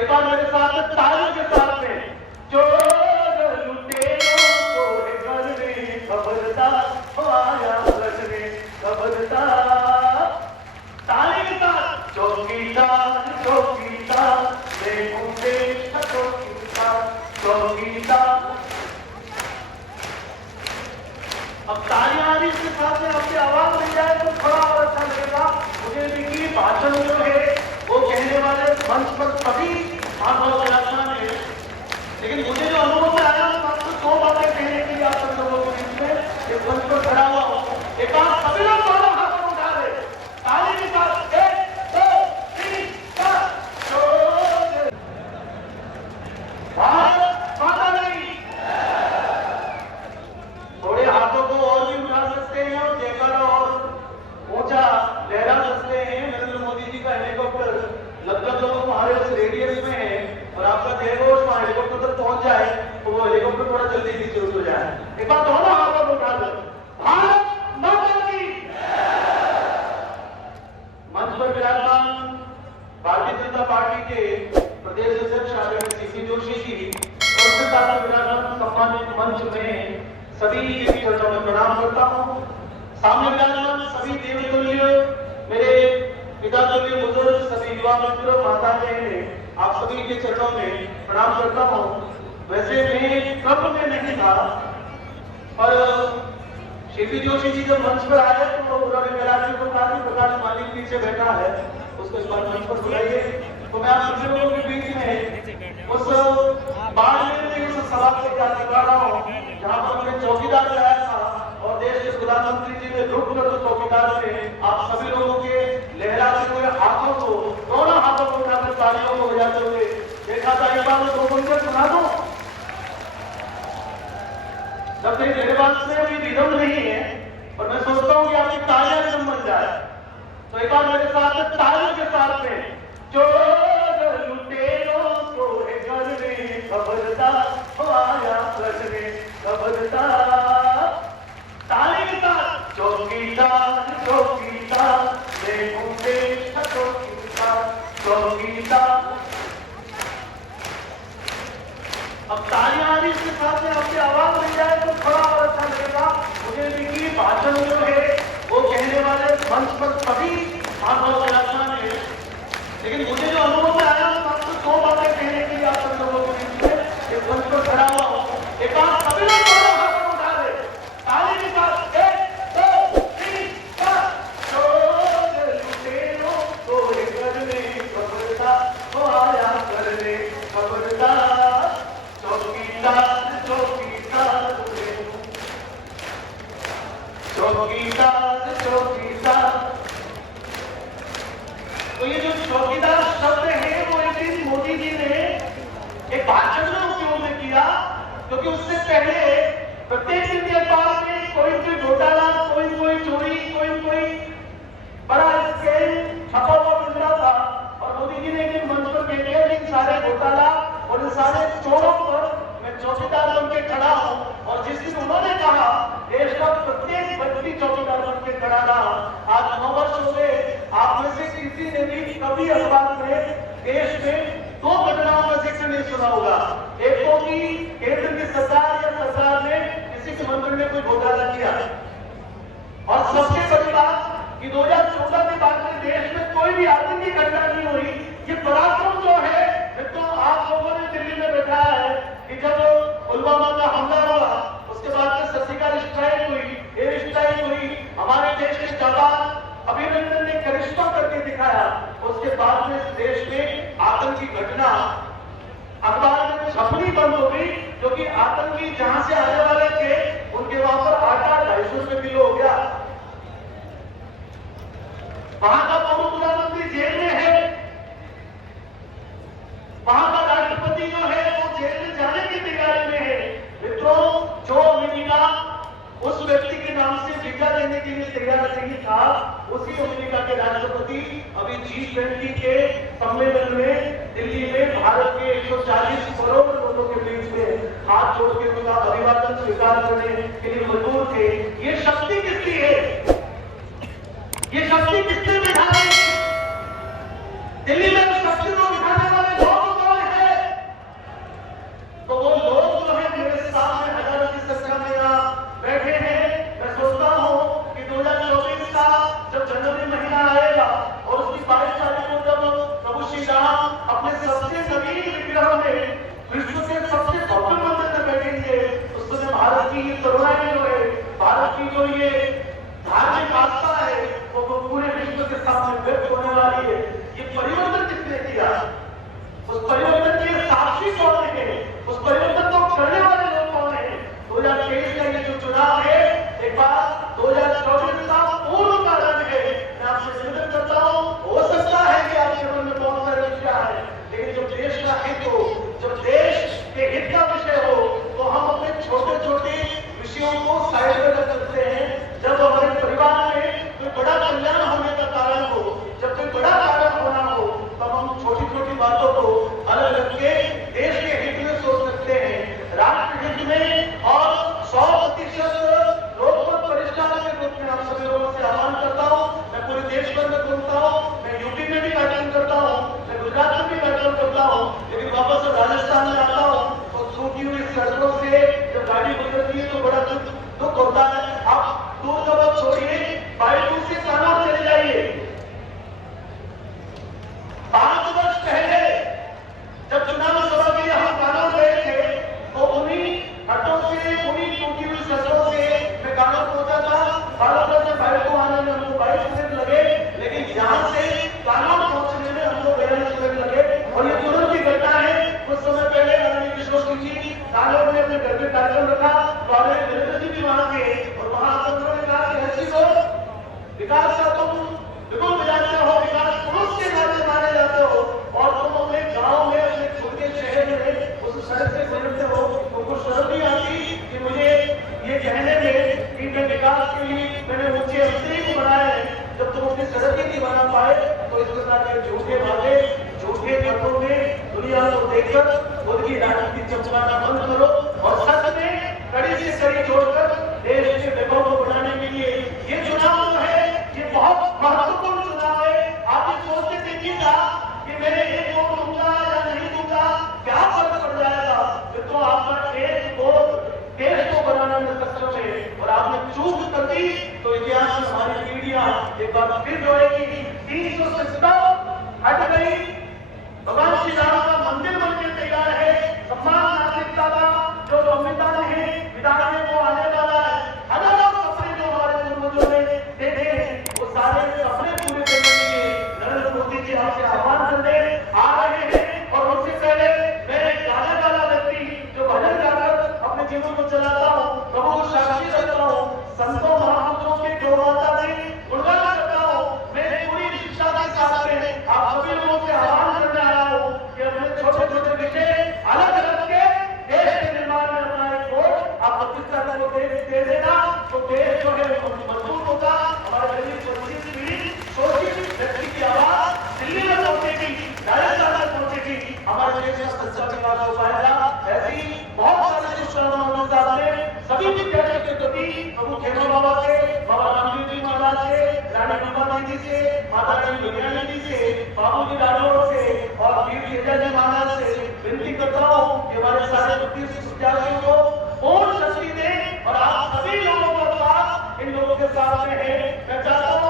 एक बार मेरे साथ ताली के साथ में जो लुटेरों को घर में खबरदार हो आया रखने खबरदार। ताली के साथ चौकीदार चौकीदार देखूंगे चौकीदार चौकीदार। अब तालियां आ रही इसके साथ में आपकी आवाज मिल जाए तो थोड़ा और अच्छा लगेगा मुझे भी कि भाषण जो है वो कहने वाले मंच पर सभी महानुभाव विराजमान है, लेकिन मुझे जो अनुभव में आया आपको दो बातें कहने के लिए आप सब लोगों के बीच में एक मंच पर खड़ा हुआ हूं। एक बार सभी लोग दोनों हाथों उठा दे ताली के साथ 1 2 3 4 भारत माता नहीं। थोड़े हाथों को और भी उठा सकते हैं और देकर और ऊंचा लहरा सकते हैं। नरेंद्र मोदी जी का हेलीकॉप्टर लगभग लोग हमारे उस रेडियस में है और आपका देवघोष वहां हेलीकॉप्टर तक पहुंच जाए तो वो हेलीकॉप्टर थोड़ा जल्दी नीचे उतर जाए। एक बार दोनों हाथों को उठा दो भारत माता की। मंच पर विराजमान भारतीय जनता पार्टी के प्रदेश अध्यक्ष आदरणीय सीपी जोशी जी और उसके साथ विराजमान सम्मानित मंच में सभी चर्चाओं में प्रणाम करता हूं। सामने विराजमान सभी देवतुल्य मेरे पिता तुल्य बुजुर्ग सभी युवा मित्र माता बहनें आप सभी के चरणों में प्रणाम करता हूं। वैसे मैं क्रम में नहीं था और सीपी जोशी जी जब मंच पर आए तो उन्होंने मेरा को कहा कि प्रकाश मालिक पीछे बैठा है उसको इस बार मंच पर बुलाइए। तो मैं आप सभी लोगों के बीच में उस बाड़मेर में उस सवाल को क्या दिखा रहा हूँ जहाँ पर मैंने चौकीदार लगाया था और देश के प्रधानमंत्री जी ने रुक कर चौकीदार से आप सभी लोगों के लहराते हुए हाथों को दोनों हाथों को उठाकर तालियों को बजाते हुए देखा था। एक बार मैं दो मिनट सुना दूं जब तक मेरे पास में अभी रिदम नहीं है और मैं सोचता हूँ कि आपकी तालियां रिदम बन जाए तो एक बार मेरे साथ ताली के साथ में जो लुटेरों को घर में खबरदार हो आया रखने खबरदार। ताली के साथ चौकीदार चौकीदार देखूंगे चौकीदार चौकीदार। अब तालियां आ रही इसके साथ में आपकी आवाज मिल जाए तो थोड़ा और अच्छा लगेगा मुझे भी कि भाषण जो है वो कहने वाले मंच पर सभी महानुभाव विराजमान है, लेकिन मुझे जो अनुभव में आया आपको दो बातें कहने के लिए आप सब लोगों के बीच में एक मंच पर खड़ा हुआ हूं। एक बार सभी लोग दोनों हाथों को उठा दे ताली के साथ 1 2 3 4 लुटेरों को घर में खबरदार हो आया करने खबरदार। चौकीदार चौकीदार चौकीदार चौकीदार। तो ये जो चौकीदार शब्द है वो एक दिन मोदी जी ने एक भाषण में उपयोग में किया क्योंकि उससे पहले प्रत्येक दिन के अखबार में कोई घोटाला कोई चोरी कोई बड़ा स्केल छपा हुआ मिल रहा था और मोदी जी ने एक मंच पर कह दिया कि सारे घोटाला और इन सारे चोरों पर मैं चौकीदार बन के खड़ा हूं। और जिस दिन उन्होंने कहा देश का प्रत्येक व्यक्ति चौकीदार बन के खड़ा रहा। आज 9 वर्ष हो गए आप में से किसी ने भी कभी अखबार में देश में 2 घटनाओं का जिक्र नहीं सुना होगा। एक तो कि केंद्र की सरकार या सरकार ने किसी के मंत्री ने कोई घोटाला किया और सबसे बड़ी बात कि 2014 के बाद में देश में कोई भी आतंकी घटना नहीं हुई। ये पराक्रम जो है तो आप लोगों ने दिल्ली में बैठा है कि जब पुलवामा का हमला हुआ उसके बाद में सर्जिकल स्ट्राइक हुई एयर स्ट्राइक हुई हमारे देश के जवान अभिनंदन ने करिश्मा करके दिखाया। उसके बाद में इस देश में आतंकी घटना अखबार में छपनी बंद हो गई क्योंकि आतंकी जहां से आने वाले थे उनके वहां पर आटा 250 रुपए किलो हो गया। वहां का पूर्व प्रधानमंत्री जेल में है, वहां का राष्ट्रपति जो है वो जेल में जाने की तैयारी में है। मित्रों जो अमेरिका उस व्यक्ति के नाम से वीजा देने के लिए तैयार नहीं था उसी अमेरिका के राष्ट्रपति अभी G20 के सम्मेलन में दिल्ली में भारत के 140 करोड़ लोगों के बीच में हाथ जोड़ के उनका अभिवादन स्वीकार करने के लिए मजबूर थे। ये शक्ति किसकी है? ये शक्ति किसने बिठाई? दिल्ली में शक्ति को बिठाने वाले लोग की ये तरुणाई जो है, भारत की जो ये धार्मिक आस्था है, वो पूरे विश्व के सामने व्यक्त होने वाली है। ये परिवर्तन किसने किया? उस परिवर्तन के साक्षी कौन है? उस परिवर्तन को करने वाले लोग कौन है? 2023 का ये जो चुनाव है, एक बार 2024 का पूर्व का रंग है। मैं आपसे निवेदन करता हूँ, हो सकता है कि आपके मन में बहुत सारे विषय है, लेकिन जब देश का हित हो, जब देश के हित का विषय हो, तो हम अपने छोटे छोटे विषयों को साइड में रख सकते हैं। जब हमारे परिवार में कोई बड़ा कल्याण होने का कारण हो, जब कोई बड़ा कारण होना हो, तब हम छोटी छोटी बातों को अलग रखके देश के हित में सोच सकते हैं, राष्ट्र हित में। और 100% लोकमत परिष्कार के रूप में आप सभी लोगों से आह्वान करता हूँ। मैं पूरे देश भर में घूमता हूँ, मैं यूपी में भी कार्यक्रम करता हूँ, मैं गुजरात में भी कार्यक्रम करता हूँ, लेकिन वापस राजस्थान में आता हूँ तो टूटी हुई सड़कों से जब गाड़ी गुजरती है तो बड़ा दुख होता है। आप दूर का बात छोड़िए, बाईपुर से कानौर चले जाइए। 5 वर्ष पहले जब चुनाव सभा के लिए हम कानौर गए थे, तो उन्हीं हटों से, उन्हीं टूटी हुई सड़कों से मैं कानौर पहुंचा था। बालाघाट से बाइक को आने में हमको 22 मिनट लगे, लेकिन यहाँ से कानौर पहुंचने में हमको 42 मिनट लगे। और ये तुरंत की घटना है। कुछ समय पहले आदरणीय किशोर सिंह जी कानौर में अपने घर में कार्यक्रम रखा, तो आदरणीय वीरेंद्र जी भी वहां थे और वहां आकर उन्होंने कहा कि हर्षी को विकास का तुम बिल्कुल बजाते हो, विकास पुरुष के नाते माने जाते हो, और तुम अपने गांव में, अपने छोटे शहर में उस सड़क से गुजरते हो, तुमको शर्म नहीं आती कि मुझे ये कहने में कि मैं विकास के लिए मैंने ऊंचे अस्त्री को बनाया है, जब तुम अपनी सड़क ही नहीं बना पाए। तो इस प्रकार के झूठे बातें, झूठे बातों में दुनिया को देखकर खुद की राजनीति चमचमाना बंद करो और सच में कड़ी से कड़ी जोड़कर देश के वैभव को बढ़ाने के लिए ये चुनाव जो है, ये बहुत महत्वपूर्ण चुनाव है। आप ये सोचते देखिएगा कि मैंने एक वोट दूंगा या नहीं दूंगा, क्या फर्क पड़ जाएगा? फिर तो आपका एक वोट देश को बनाने में सक्षम है, और आपने चूक कर दी तो इतिहास में हमारी पीढ़ियां एक बार फिर रोएगी। 370 हट गई, भगवान श्री राम का मंदिर बनकर तैयार है, सम्मान नागरिकता का जो संविधान है, विधान है, वो आने वाला है। हजारों सपने जो हमारे पूर्वजों ने देखे हैं, वो सारे सपने पूरे करने के लिए नरेंद्र मोदी जी आपसे आह्वान करने आ रहे हैं। और उससे पहले मैं एक गाने वाला व्यक्ति जो भजन गाकर अपने जीवन को चलाता हूँ, प्रभु को साक्षी रखता हूँ, संतों महापुरुषों के गौ माता ने गुणगान करता हूँ, मैं पूरी शिक्षा के साथ में आप सभी लोगों से आह्वान करने आया हूँ कि अपने छोटे छोटे विषय अलग रख के देश के निर्माण में अपना एक वोट आप 25 को दे देना, तो देश जो है मजबूत होगा। हमारे गरीब वंचित पीढ़ी, शोषित व्यक्ति की आवाज दिल्ली में पहुंचेगी, राजस्थान में पहुंचेगी, हमारे देश का सच्चा विकास हो पाएगा। ऐसी बहुत सारे दुष्कर्म साहब ने सभी विद्यार्थियों के प्रति प्रभु खेमा बाबा से, बाबा रामदेव जी महाराज से, रानी दुर्गा दीदी से, माता रानी विज्ञानी जी से, बाबू जी राठौर से और वीर तेजा जी महाराज से विनती करता हूँ कि हमारे सारे विद्यार्थियों को पूर्ण शक्ति दें, और आप सभी लोगों का साथ इन लोगों के साथ में है। मैं चाहता हूँ